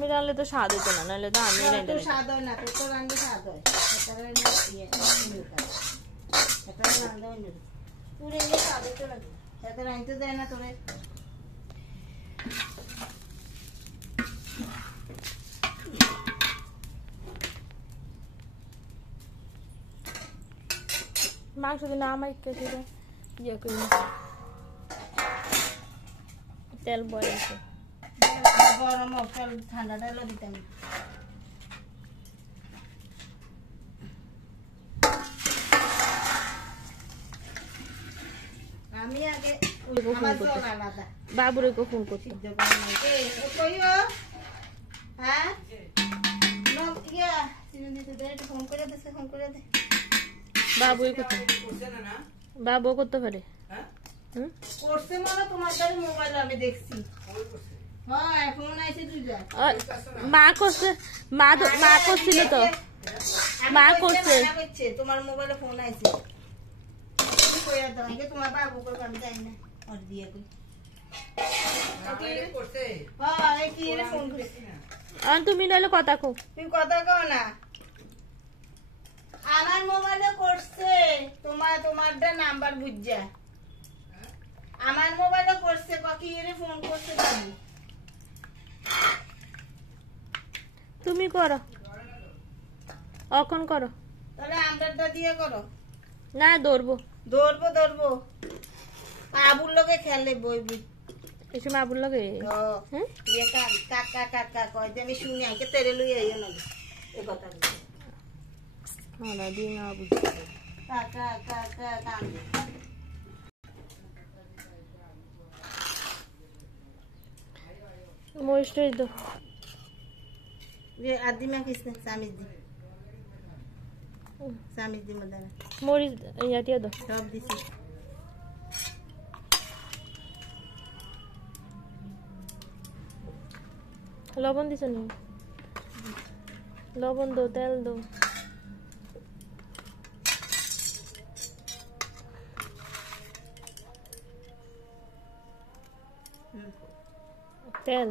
আমি রান্নলে তো স্বাদ হতো না, নাহলে তো আমি তো স্বাদ হয় না, তো রান্না স্বাদ হয়। এটা রান্না তুই রেঁধে স্বাদ হতো না, এটা রাঁধতে দেয় না তোরে। মাংস দিন আমার ইয়ে করি তেল বয়ে আছে গরম তেল, ঠান্ডা তেলও দিতাম। আমি আগে বাবুরে ফোন করছি। হ্যাঁ ফোন করে দে, ফোন করে দে। বাবুই কোথায়? বাবু করতে পারে করছে মানে তোমার দ্বারা মোবাইল আমি দেখছি। হ্যাঁ ফোন আইছে দুইটা। মা করছে, মা করছিল তো, মা করছে। তোমার মোবাইলে ফোন আইছে, কইয়া দাও আগে তোমার বাবু করবে, আমি জানি না। আর দিয়ে কই করছে। হ্যাঁ এই কি রে ফোন করছে না। আর তুমি নইলে কথা কও, তুমি কথা কও না। আমার মোবাইলে করছে, তোমারটা নাম্বার বুঝা আমার মোবাইলে করছে। কি রে ফোন করছে তুমি? তুমি করো, অখন করো। তাহলে আমরাটা দিয়ে করো না। ধরবো ধরবো আবুর লগে খেলে বইবি এসে আবুর লগে। কাকা কাকা কয় যে আমি শুনি আগে তেরে লই আইও না এই কথা দিন আবু কাকা কাকা কান্দে। মরিচটাই তো আদিমা কিসনে সামিজ দি মধ্যে মরিচ ইয়াটিয়া দাও, সব দিছি। লবণ দিছ নি? লবণ দো, তেল দো। তেল